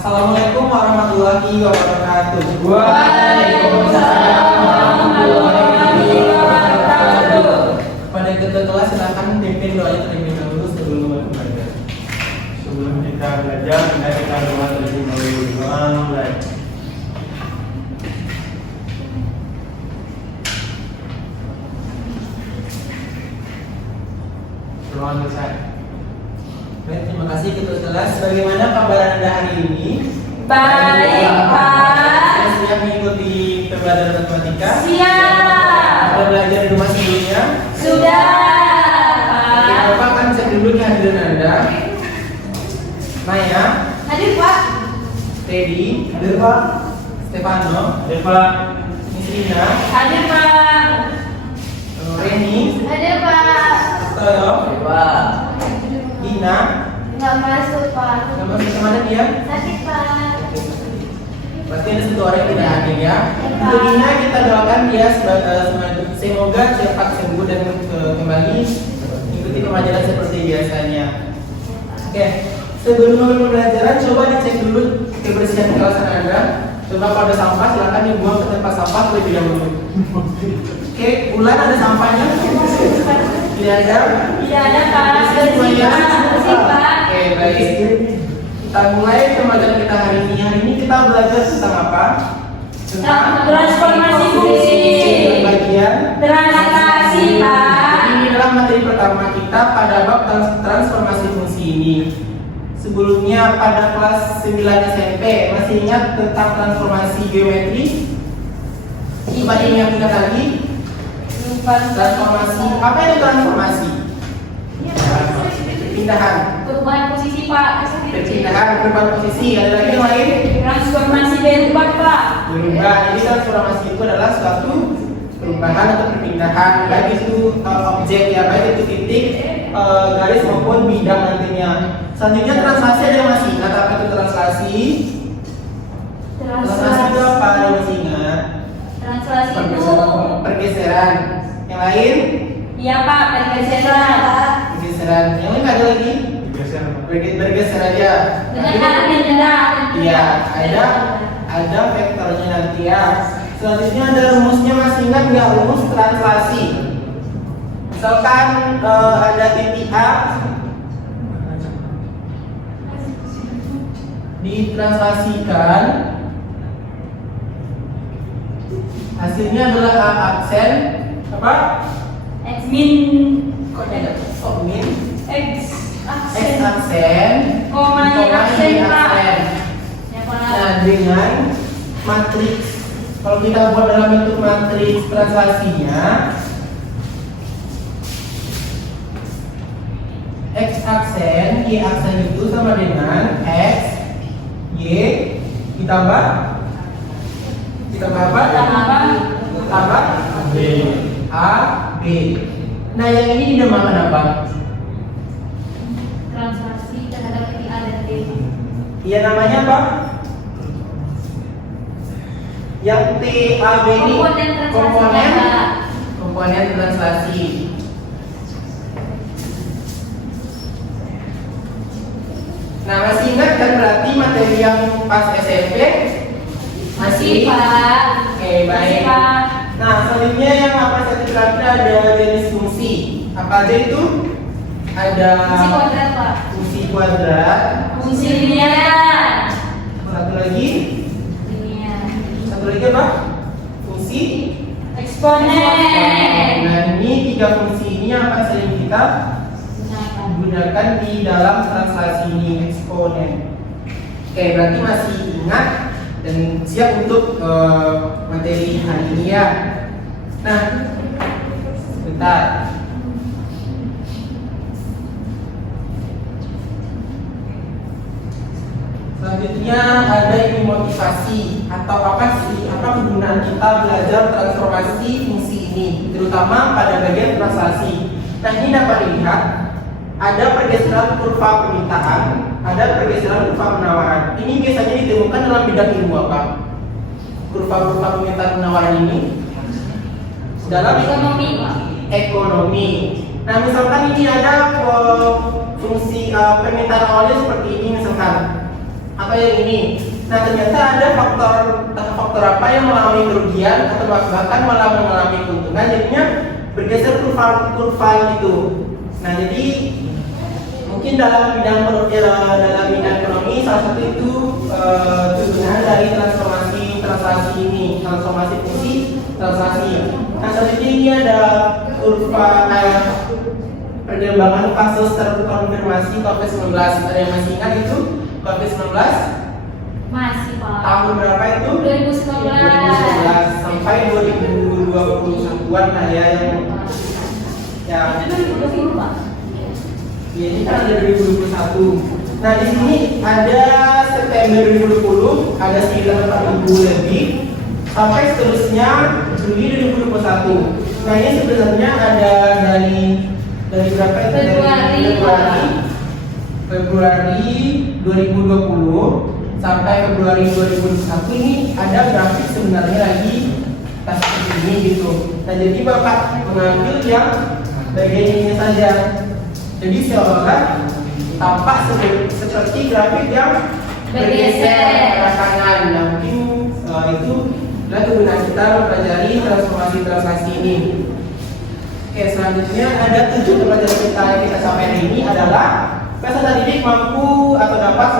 Assalamualaikum warahmatullahi wabarakatuh. Waalaikumsalam warahmatullahi wabarakatuh. Pada ketua kelas silakan pimpin doanya terlebih dahulu sebelum belajar. Sebelum kita belajar, kita doa terlebih dahulu. Doa mulai. Doa selesai. Baik, terima kasih ketua kelas. Bagaimana kabar Anda hari ini? Baik, Pak. Sudah siap mengikuti pembelajaran matematika? Siap. Sudah belajar di rumah sebelumnya? Sudah, Oke, Pak. Bapak akan cek dulu kehadiran Anda. Maya, Hadir, Pak. Teddy, Hadir Pak. Stefano, Hadir Pak. Nisrina, Hadir, Pak. Reni, Hadir, Pak. Toyo, Dina. Nggak masuk, Pak. Kamu kemana dia? Sakit, Pak. Berarti ada satu orang yang tidak hadir ya. Untuk Dina kita doakan dia semoga cepat sembuh dan kembali mengikuti pembelajaran seperti biasanya. Oke, sebelum mulai pembelajaran coba dicek dulu kebersihan kelas Anda. Coba kalau ada sampah silakan dibuang ke tempat sampah terlebih dahulu. Oke, Bulan ada sampahnya? Tidak ada. Tidak ada, Pak. Semuanya? Bersih, Pak. Oke, baik. Kita mulai pembelajaran kita hari ini. Hari ini kita belajar tentang apa? Tentang Transformasi fungsi. Bagian Translasi, Pak. ini adalah materi pertama kita pada bab transformasi fungsi ini. Sebelumnya pada kelas 9 SMP masih ingat tentang transformasi geometri? Coba diingat lagi. Transformasi apa itu transformasi? Perpindahan. Perubahan posisi, Pak. Perpindahan perubahan posisi. Ada lagi yang lain? Transformasi bentuk, Pak. Berubah. Jadi transformasi itu adalah suatu perubahan atau perpindahan baik itu objek ya, baik itu titik, garis maupun bidang nantinya. Selanjutnya translasi ada yang masih ingat apa itu translasi? Translasi itu apa? Ada yang masih ingat? Translasi itu Pergeseran. Yang lain? iya, Pak, pergeseran. Pergeseran. Yang lain ada lagi? Digeser. Bergeser aja. Dengan arah yang rendah. Iya, ada vektornya nanti ya. Selanjutnya ada rumusnya, masih ingat nggak rumus translasi? Misalkan ada titik A ditranslasikan, hasilnya adalah A aksen apa? X min Kok ada min? X X aksen, koma Y aksen, Pak. Yang Nah, dengan matriks, kalau kita buat dalam bentuk matriks translasinya, X aksen, Y aksen itu sama dengan X, Y ditambah apa? Ditambah B. A, B. Nah, yang ini dinamakan apa? translasi terhadap titik A dan B. Iya, namanya apa? Yang T, A, B ini komponen translasi. Nah, masih ingat kan berarti materi yang pas SMP? Masih, Pak. Oke, baik. Masih, Pak. Nah, selanjutnya yang apa saya terakhir ada jenis fungsi. Apa aja itu? Ada Fungsi kuadrat, Pak. fungsi kuadrat. Fungsi linear. Satu lagi. Linear. Satu lagi apa? Fungsi Eksponen. Nah, ini tiga fungsi ini yang akan sering kita gunakan di dalam translasi ini, eksponen. Oke, berarti masih ingat dan siap untuk materi hari ini ya. Nah, sebentar. Selanjutnya ada ini motivasi atau apa sih, apa kegunaan kita belajar transformasi fungsi ini, terutama pada bagian translasi. Nah, ini dapat dilihat ada pergeseran kurva permintaan, ada pergeseran kurva penawaran. Ini biasanya ditemukan dalam bidang ilmu apa? Kurva-kurva permintaan penawaran ini dalam ekonomi. Nah, misalkan ini ada fungsi permintaan awalnya seperti ini misalkan. atau yang ini. Nah ternyata ada faktor apa yang mengalami kerugian atau bahkan malah mengalami keuntungan, jadinya bergeser kurva itu. Nah jadi mungkin dalam bidang ekonomi salah satu itu kegunaan dari transformasi translasi ini, transformasi fungsi translasi. Nah selanjutnya ini ada kurva perkembangan kasus terkonfirmasi COVID-19. Ada yang masih ingat itu COVID-19? Masih Pak. Tahun berapa itu? 2019 sampai 2021-an lah ya yang Itu 2020 Pak. ya, ini kan ada 2021. Nah di sini ada September 2020 ada sekitar 4.000 lebih sampai seterusnya Juli 2021. Nah ini sebenarnya ada dari berapa itu? Februari 2020 sampai Februari 2021 ini ada grafik sebenarnya lagi seperti ini gitu. Nah jadi Bapak mengambil yang bagian ini saja. Jadi seolah-olah tampak seperti grafik yang bergeser ke arah kanan. Nah, mungkin itu adalah kegunaan kita mempelajari transformasi translasi ini. Oke, selanjutnya ada 7 pelajaran kita yang kita capai hari ini adalah peserta didik mampu atau dapat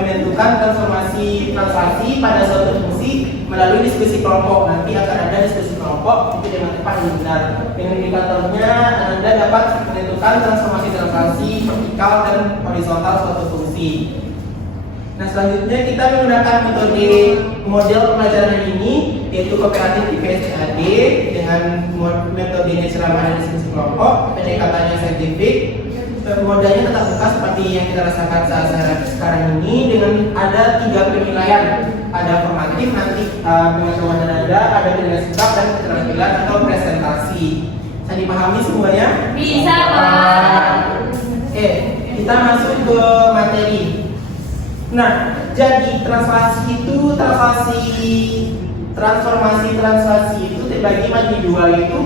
menentukan transformasi translasi pada suatu fungsi melalui diskusi kelompok. Nanti akan ada diskusi kelompok itu dengan tepat dan benar. Dengan indikatornya Anda dapat menentukan transformasi translasi vertikal dan horizontal suatu fungsi. Nah selanjutnya kita menggunakan metode model pembelajaran ini yaitu kooperatif IPS-AD dengan metodenya ceramah dan diskusi kelompok, pendekatannya saintifik. Modalnya tetap muka seperti yang kita rasakan saat sekarang ini dengan ada 3 penilaian. Ada formatif, nanti pengetahuan ada penilaian sikap dan keterampilan atau presentasi. Bisa dipahami semuanya? Bisa Pak. Oke, kita masuk ke materi. Nah, jadi transformasi translasi itu terbagi menjadi 2 yaitu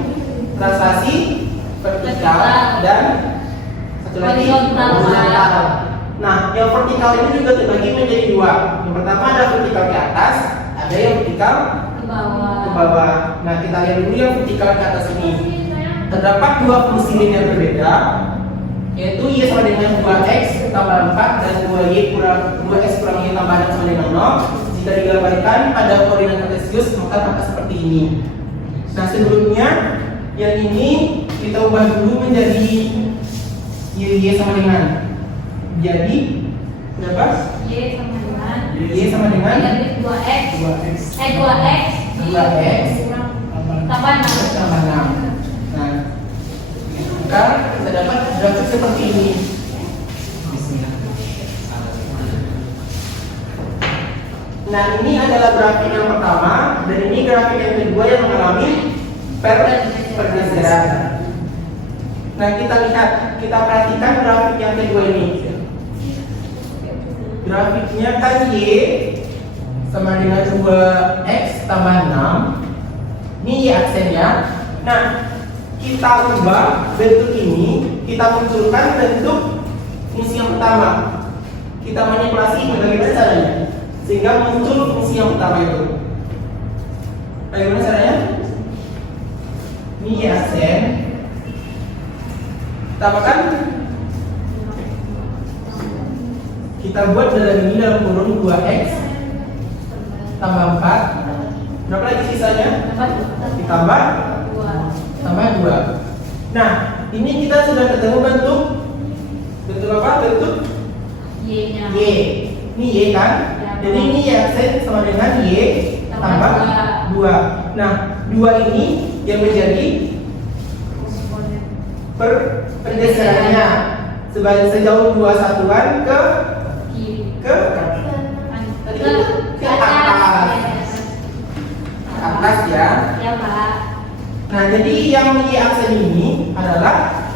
translasi vertikal dan satu lagi horizontal. Nah, yang vertikal ini juga terbagi menjadi 2. Yang pertama ada vertikal ke atas, ada yang vertikal ke bawah. Nah, kita lihat dulu yang vertikal ke atas ini. Terdapat 2 fungsi linear berbeda, yaitu y sama dengan 2x tambah 4 dan 2x kurang y tambah 6 sama dengan 0. Jika digambarkan pada koordinat kartesius maka tampak seperti ini. Nah, sebelumnya yang ini kita ubah dulu menjadi y sama dengan, jadi berapa? Y sama dengan negatif 2x 2x tambah 6. tambah 6. Nah, maka kita dapat grafik seperti ini. Nah, ini adalah grafik yang pertama dan ini grafik yang kedua yang mengalami pergeseran. Nah, kita lihat, kita perhatikan grafik yang kedua ini. Grafiknya kan y sama dengan 2x tambah 6. Ini y aksennya. Nah, kita ubah bentuk ini, kita munculkan bentuk fungsi yang pertama. Kita manipulasi bagaimana caranya sehingga muncul fungsi yang pertama itu. Bagaimana caranya? Ini y aksen. Tambahkan, kita buat dalam ini dalam kurung 2x tambah 4. Berapa lagi sisanya? Ditambah 2. Nah, ini kita sudah ketemu bentuk apa? Bentuk Y-nya. y. Ini y kan? Jadi ini y aksen sama dengan y tambah 2. Nah, 2 ini yang menjadi pergeserannya sejauh 2 satuan ke atas ya. Ya Pak. Nah, jadi yang y aksen ini adalah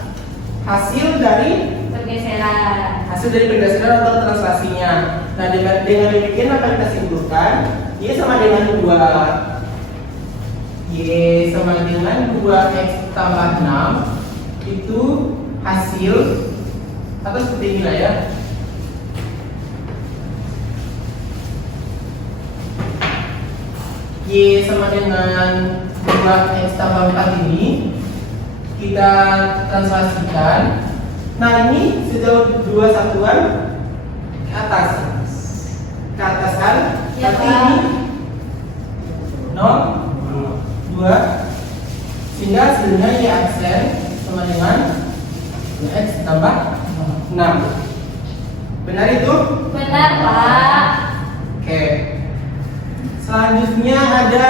hasil dari Pergeseran. pergeseran atau translasinya. Nah, dengan demikian akan kita simpulkan y sama dengan 2x tambah 6 itu hasil atau seperti ini lah ya. Y sama dengan 2x tambah 4 ini kita translasikan. Nah ini sejauh 2 satuan ke atas kan? Ya, Berarti Pak. ini 0, 2, sehingga hasilnya Y aksen sama dengan 2x tambah 6. Benar itu? Benar, Pak. Oke. Selanjutnya ada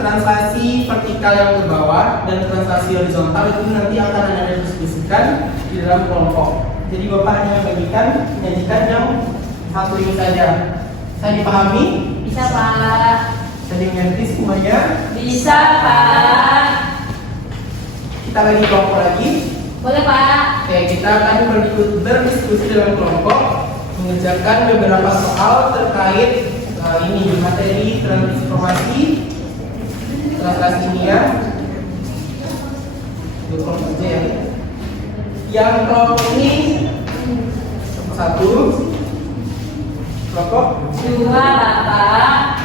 translasi vertikal yang ke bawah dan translasi horizontal, itu nanti akan Anda diskusikan di dalam kelompok. Jadi Bapak hanya menyajikan yang satu ini saja. Saya dipahami? Bisa, Pak. Saya mengerti semuanya? Bisa, Pak. Kita bagi kelompok lagi. Boleh, Pak. Oke, kita akan berdiskusi dalam kelompok, mengerjakan beberapa soal terkait ini materi transformasi translasi ini ya. Di kelompok aja ya. Yang kelompok ini satu, kelompok 2, Bapak.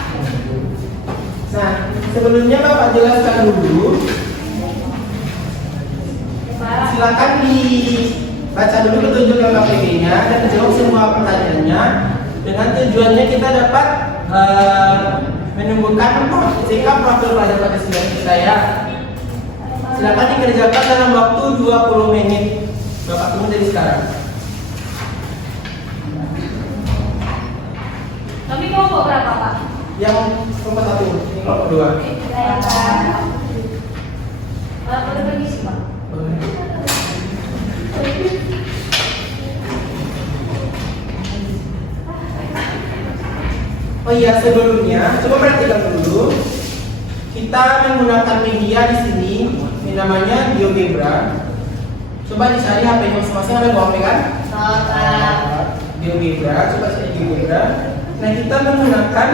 Nah, sebelumnya Bapak jelaskan dulu. Pak. Silakan dibaca dulu ketunjukan KPD-nya dan jawab semua pertanyaannya. Dengan tujuannya kita dapat menumbuhkan sikap profil pelajar pada student kita ya. Silakan dikerjakan dalam waktu 20 menit. Bapak tunggu dari sekarang. Tapi kelompok berapa, Pak? Yang kelompok 1, ini kelompok 2. Saya, Pak. Boleh pergi sih, Pak. Oh iya, sebelumnya coba perhatikan dulu. Kita menggunakan media di sini, ini namanya GeoGebra. Coba dicari HP-nya masing-masing, ada buah HP kan? GeoGebra, coba cari GeoGebra. Nah, kita menggunakan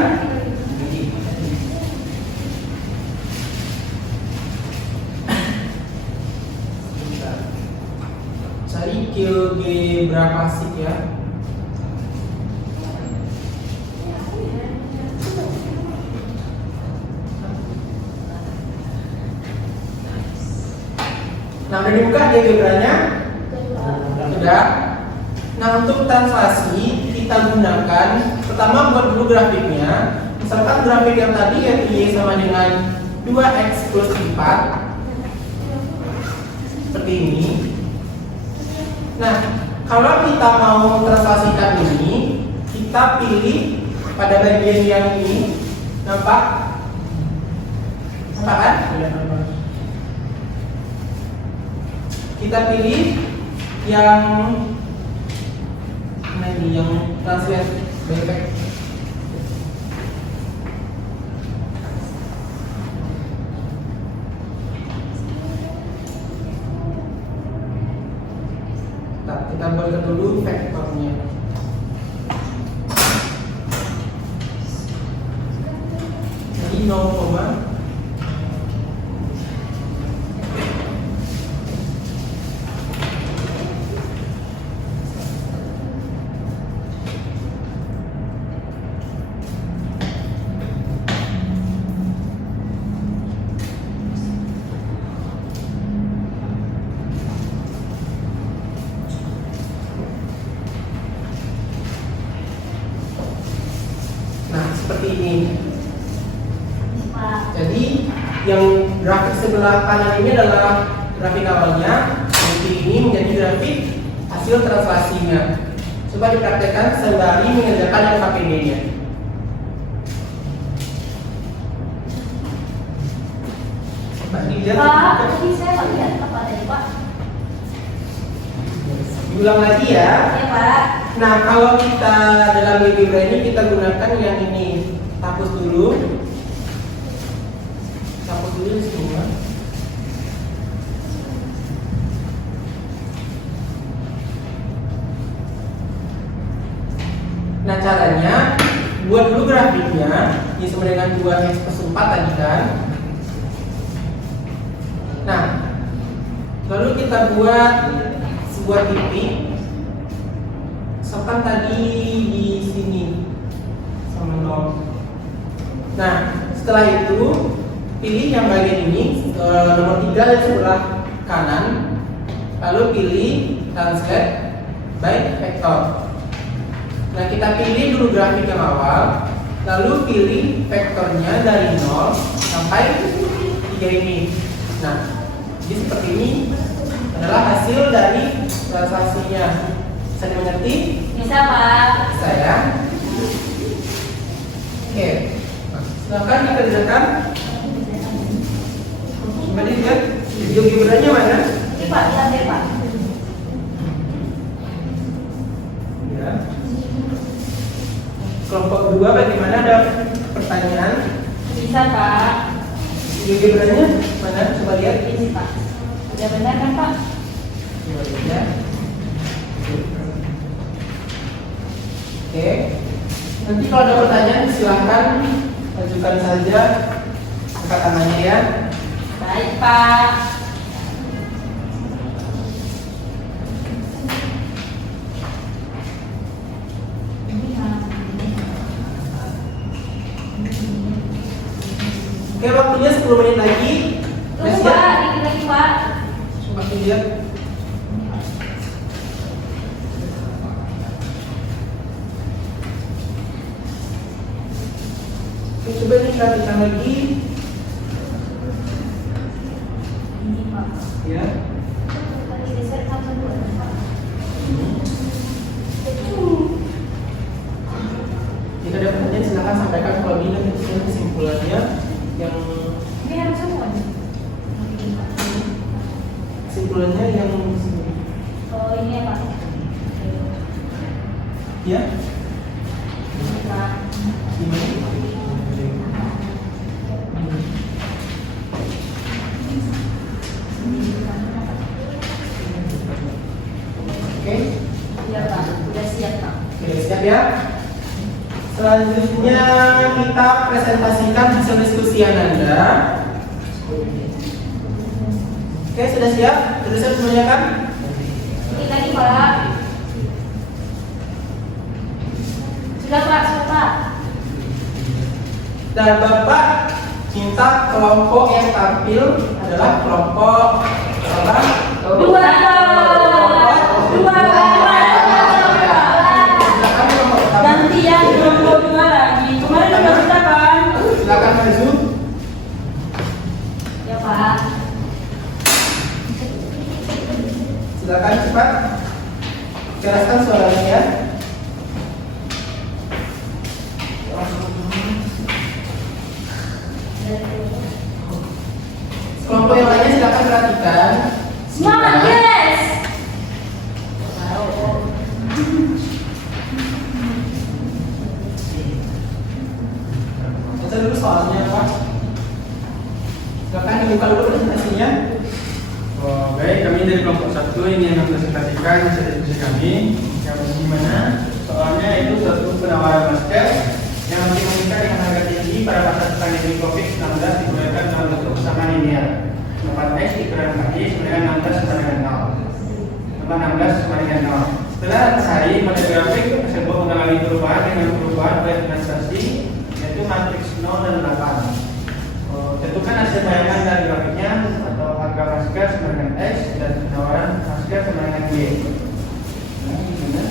cari GeoGebra klasik ya. Nah, udah dibuka GeoGebra-nya? Sudah. Nah, untuk translasi kita gunakan pertama buat dulu grafiknya. Misalkan grafik yang tadi yaitu Y sama dengan 2x plus 4 seperti ini. Nah, kalau kita mau translasikan ini, kita pilih pada bagian yang ini. Nampak? Nampak kan? Kita pilih yang mana ini, yang translate back. Nah, kita buatkan dulu vektornya. Jadi 0, seperti ini. Jadi yang grafik sebelah kanan ini adalah grafik awalnya, nanti ini menjadi grafik hasil translasinya. Coba dipraktekkan sembari mengerjakan yang KPD-nya. Coba dilihat. Pak, tadi saya nggak lihat apa tadi, Pak. Diulang lagi ya. Ya, Pak. Nah, kalau kita dalam GeoGebra ini kita gunakan yang ini. Hapus dulu semua. Nah, caranya buat dulu grafiknya ini sama dengan 2x plus 4 tadi kan. Nah, lalu kita buat sebuah titik. Misalkan tadi di sini sama 0. Nah, Setelah itu pilih yang bagian ini nomor 3 di sebelah kanan, lalu pilih translate by vector. Nah, kita pilih dulu grafik yang awal, lalu pilih vektornya dari 0 sampai 3 ini. Nah, jadi seperti ini adalah hasil dari transaksinya. Bisa dimengerti? Bisa, Pak. Bisa ya. Oke. Silakan dikerjakan. Coba dilihat video gibrannya mana? Ini Pak, lihat deh Pak. Ya. Kelompok 2 bagaimana, ada pertanyaan? Bisa Pak. Video gibrannya mana? Coba lihat. Ini Pak. Udah benar kan Pak? Coba lihat. Oke. Nanti kalau ada pertanyaan silahkan ajukan saja, angkat tangannya ya. Baik Pak. Oke, waktunya 10 menit lagi. Udah Tunggu siap? Pak, dikit lagi Pak. Coba lihat. Oke, coba ini perhatikan lagi. Ini Pak. Ya. Tadi geser satu dua Pak. Jika ada pertanyaan silahkan sampaikan. Kalau ini nanti kesimpulannya yang Ini harus semua. kesimpulannya yang Oh ini ya Pak. ya Ini Pak. gimana? Oke, Iya Pak, udah siap Pak. oke, siap ya. Selanjutnya kita presentasikan hasil diskusi Anda. Oke, sudah siap? Sudah siap semuanya kan? Dikit lagi Pak. Sudah Pak, sudah Pak. Dan Bapak minta kelompok yang tampil adalah kelompok berapa? Dua. Dua. Silakan kelompok pertama. Gantian kelompok dua lagi. Kemarin udah kita kan? Silakan maju. Ya Pak. Silakan cepat. Jelaskan suaranya ya. Kelompok yang lainnya silakan perhatikan. Semangat guys. Baca dulu soalnya Pak. Silakan dibuka dulu presentasinya. Oh, baik, kami dari kelompok 1 ini yang mempresentasikan hasil diskusi kami. Yang bagaimana soalnya itu suatu penawaran masker yang masih mengikat dengan harga tinggi pada masa pandemi COVID-19 digunakan dalam bentuk usaha linear. Tempat X dikurangi kaki dengan 16 sama dengan 0. Tempat 16 sama dengan 0. Setelah sehari pada grafik tersebut mengalami perubahan dengan perubahan organisasi yaitu matriks 0 dan 8. Tentukan hasil bayangan dari grafiknya atau harga masker sama dengan X dan penawaran masker sama dengan Y. Nah, gimana?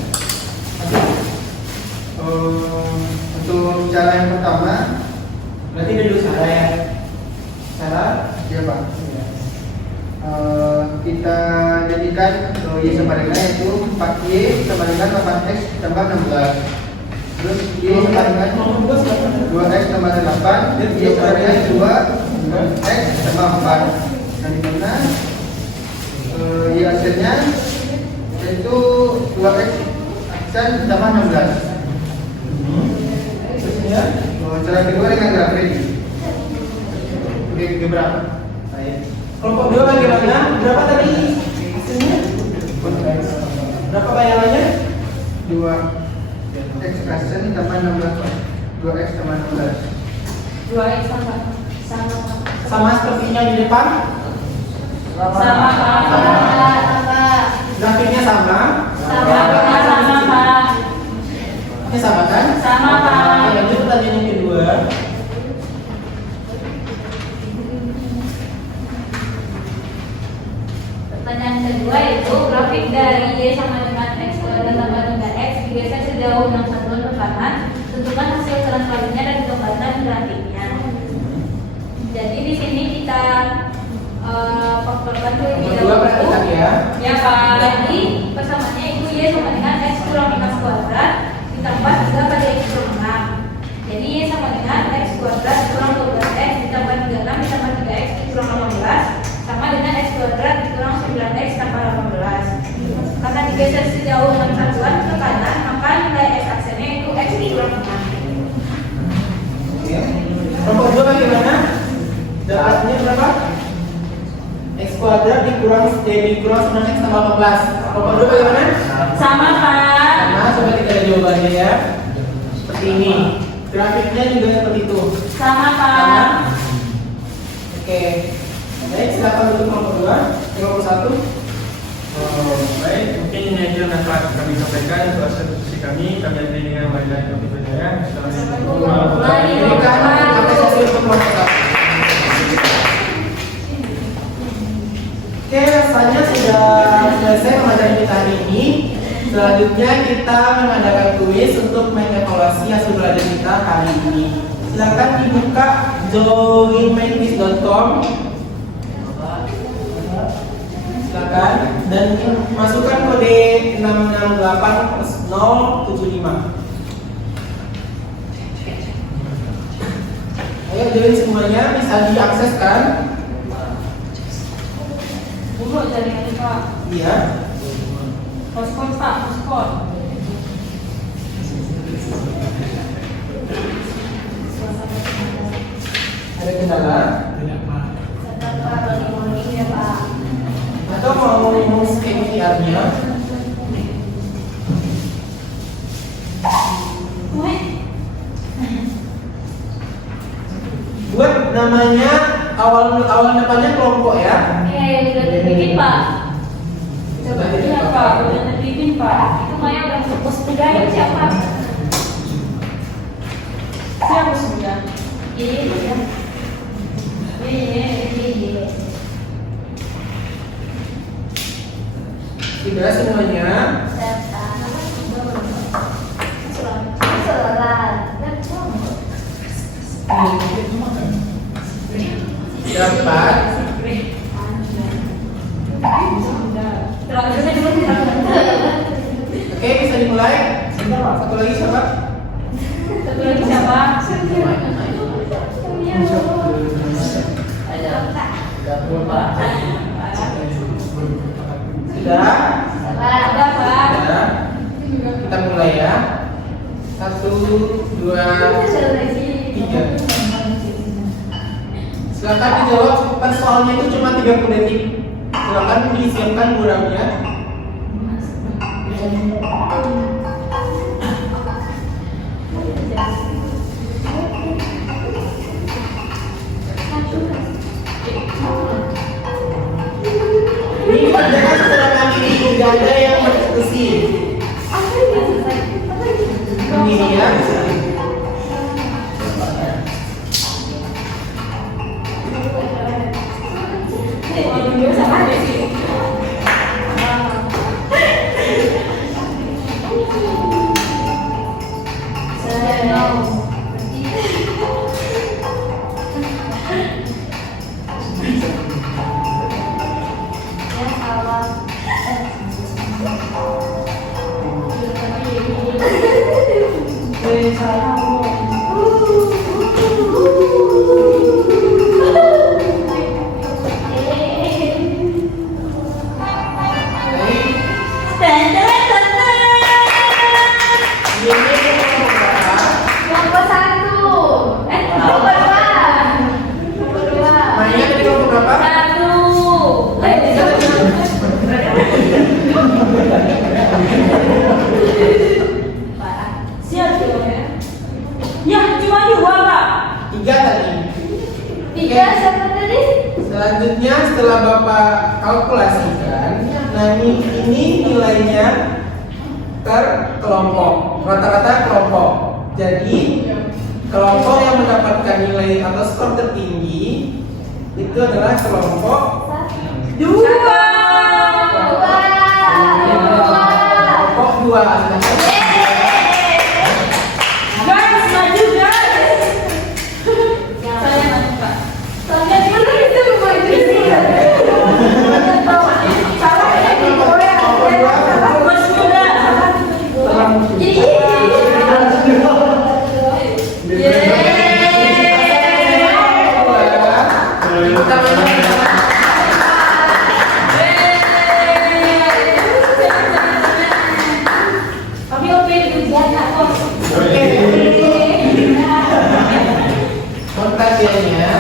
Untuk cara yang pertama, Berarti dulu cara ya. Cara ya Pak, kita jadikan Y sama dengan yaitu 4Y sama dengan 8X tambah 16. Terus Y sama dengan 2X tambah 8, Y sama dengan 2X tambah 4. Nah, di mana Y hasilnya yaitu 2X tambah 16. terusnya. Cara kedua dengan grafik. Oke, berapa? Baik. Kelompok 2 bagaimana? Berapa tadi hasilnya? Berapa bayangannya? 2X tambah 16. 2X tambah 16. 2X sama. Sama seperti yang di depan? Sama Pak. Grafiknya sama? Sama Pak. Ini sama kan? Sama Pak. Oke, lanjut pertanyaan yang kedua. Tentukan hasil transfernya dan kembalikan grafiknya. Jadi di sini kita faktorkan dulu Nomor 2 perhatikan ya. Ya Pak. Jadi persamaannya itu Y sama dengan X kurang X kuadrat ditambah 3 pada X kurang 6. Jadi Y sama dengan X kuadrat kurang 12X ditambah 36 ditambah 3X kurang 18 sama dengan X kuadrat kurang 9X tambah 18. Karena digeser sejauh 6 satuan ke kanan, maka nilai X aksennya itu X kurang 6. Oke. Kelompok 2 bagaimana? Dapatnya berapa? X kuadrat dikurang 9X tambah 18. Kelompok 2 bagaimana? Sama Pak. Sama, coba kita lihat jawabannya ya. Seperti ini. Grafiknya juga seperti itu. Sama Pak. Sama. Oke. Baik, silakan untuk kelompok 2. Kelompok 1. Baik, mungkin ini aja yang dapat kami sampaikan untuk hasil diskusi kami. Kami akhiri dengan wabillahi taufiq wal hidayah. Assalamualaikum warahmatullahi Ini wabarakatuh. kan apresiasi untuk kelompok 1. Oke, rasanya sudah selesai pembelajaran kita hari ini. Selanjutnya kita mengadakan kuis untuk mengevaluasi hasil belajar kita hari ini. Silakan dibuka joinmyquiz.com. Silakan dan masukkan kode 668/075. Ayo join semuanya, bisa diakses kan? Dulu jaringannya Pak. Iya. Hotspot Pak, hotspot. Ada kendala? Sedang Pak, lagi morning ya Pak. Atau mau scan QR-nya? Buat namanya awal depannya kelompok ya. Oke, udah terbikin Pak. Sudah Iya tidak Pak, udah terbikin Pak. Itu Maya udah bos muda ya siapa? Siapa bos muda? Iya. Iya. Sudah semuanya. Dapat. Oke, bisa dimulai. Satu lagi siapa? Satu lagi siapa? Sudah? Ada Pak. Sudah. Kita mulai ya. 1, 2, 3. Silakan dijawab. Kan soalnya itu cuma 30 detik. Silakan disiapkan buramnya. Ini kerjakan secara mandiri, tidak ada yang berdiskusi. Ini ya. Kelompok 1. Kelompok 2. Mainnya tadi kelompok berapa? 1. Siap ya? Ya, cuma 2 Pak. 3 tadi. 3 siapa tadi? Selanjutnya setelah Bapak kalkulasikan, nah ini nilainya per kelompok, rata-rata kelompok. Jadi kelompok yang mendapatkan nilai atau skor tertinggi itu adalah kelompok 2. Kelompok 2. Guys, perhatiannya.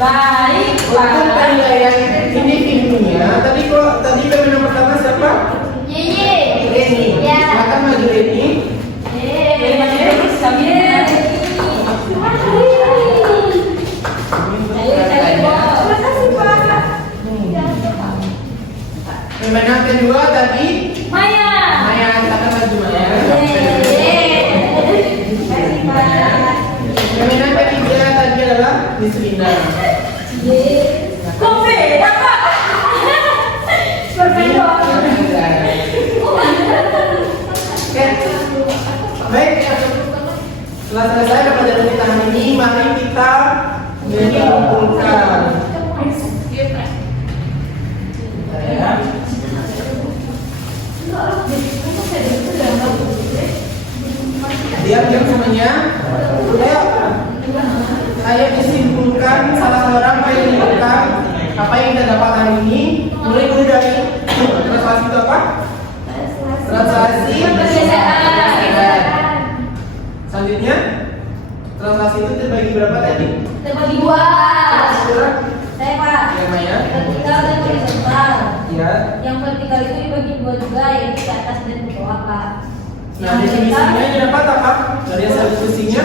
Baik, Untuk Pak. penilaian individunya, tadi pemain pertama siapa? Ye. Reni. Ya. Silakan maju Reni. Pemain kedua tadi Maya. Maya, silakan maju Maya. Pemain ketiga tadi adalah Miss Lina. Kok beda, Pak? Berbeda. Oke. Baik. Setelah selesai pelajaran kita hari ini, mari kita menyimpulkan. Ya. Diam semuanya. Ayo disimpulkan salah seorang menyimpulkan apa yang kita dapat hari ini. Mulai dulu dari translasi itu apa? Translasi perbedaan. Selanjutnya, translasi itu terbagi berapa tadi? Terbagi dua. Kurang? Saya, Pak. Ya, Maya. Vertikal dan horizontal. Ya. Yang vertikal itu dibagi dua juga, yaitu ke atas dan ke bawah, Pak. Nah, definisinya ini dapat apa? Dari hasil diskusinya,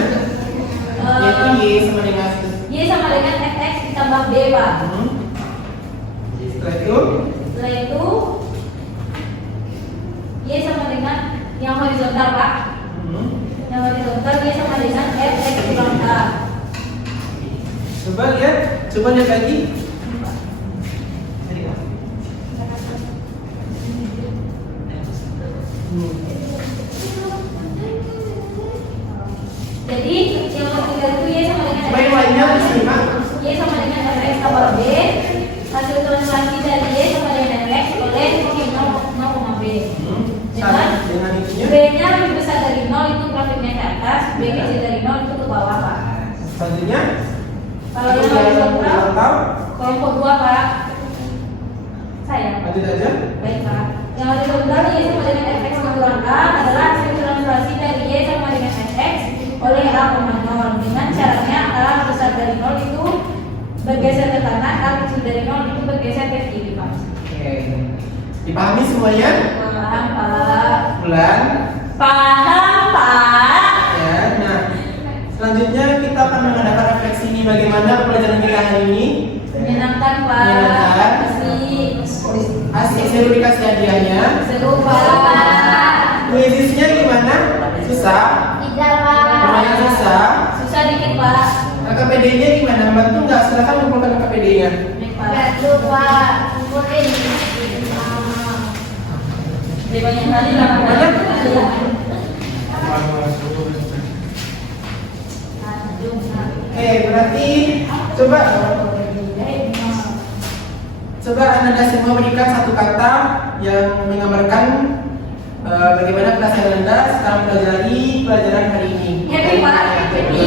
yaitu Y sama dengan Y sama dengan fx ditambah b, Pak. Setelah itu, Setelah itu Y sama dengan yang horizontal, Pak. Yang horizontal Y sama dengan fx kurang a. coba lihat lagi. Jadi yang vertikal itu Y sama dengan Coba yang lainnya disimak. Y sama dengan fx tambah b. Hasil translasi dari Y sama dengan fx oleh 0,b. Dengan itunya. B-nya lebih besar dari 0 itu grafiknya ke atas, B kecil dari 0 itu ke bawah, Pak. Selanjutnya, Kalau yang horizontal, horizontal, kelompok 2, Pak. Saya. lanjut aja. Baik, Pak. Yang horizontal Y sama dengan fx kurang a adalah hasil translasi dari Y sama dengan fx oleh a, 0. Dengan caranya a besar dari 0 itu bergeser ke kanan, a kecil dari 0 itu bergeser ke kiri, Pak. Oke. Dipahami semuanya? Paham, Pak. Bulan. Paham, Pak. Ya. Nah, selanjutnya kita akan mengadakan refleksi ini bagaimana pelajaran kita hari ini. Menyenangkan, Pak. Menyenangkan. Asik, seru dikasih hadiahnya. Seru, Pak. Kuisisnya gimana? Susah? Tidak, Pak. Lumayan susah. Susah dikit, Pak. KPD-nya gimana? Bantu nggak? Silakan kumpulkan KPD-nya. Baik, Pak. Bantu, Pak. Kumpulin. Lebih banyak kali lah, Pak. Banyak? Berarti coba Anda semua berikan satu kata yang menggambarkan bagaimana kelas yang Anda sekarang mempelajari pelajaran hari ini. Happy, Pak. Happy.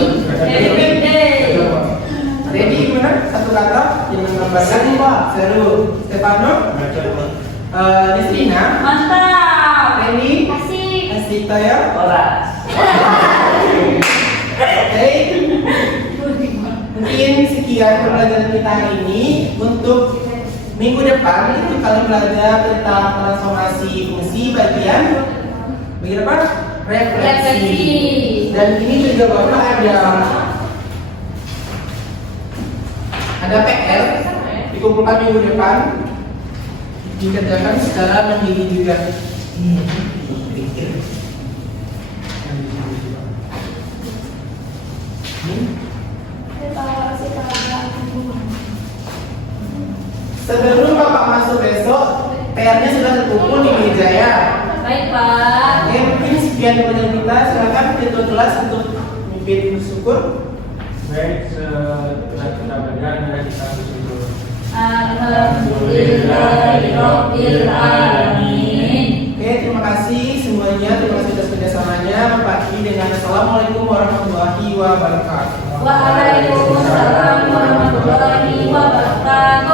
Ready gimana? Satu kata yang menggambarkan seru. Stefano, Nesrina, Mantap. Reni, Asik. Asik ya. Oke. Mungkin sekian pembelajaran kita hari ini. Untuk minggu depan itu kalian belajar tentang transformasi fungsi bagian apa? Refleksi. Dan ini juga Bapak ada PR dikumpulkan minggu depan, dikerjakan secara mandiri juga. Sebelum Bapak masuk besok, PR-nya sudah terkumpul di meja ya. Baik, Pak. Oke, mungkin sekian pelajaran kita. Silakan ketua kelas untuk mimpin bersyukur. Baik, setelah kita belajar, mari kita bersyukur. Alhamdulillahirabbil alamin. Oke, terima kasih semuanya. Terima kasih atas kerjasamanya. Pak dengan Assalamualaikum warahmatullahi wabarakatuh. Waalaikumsalam warahmatullahi wabarakatuh.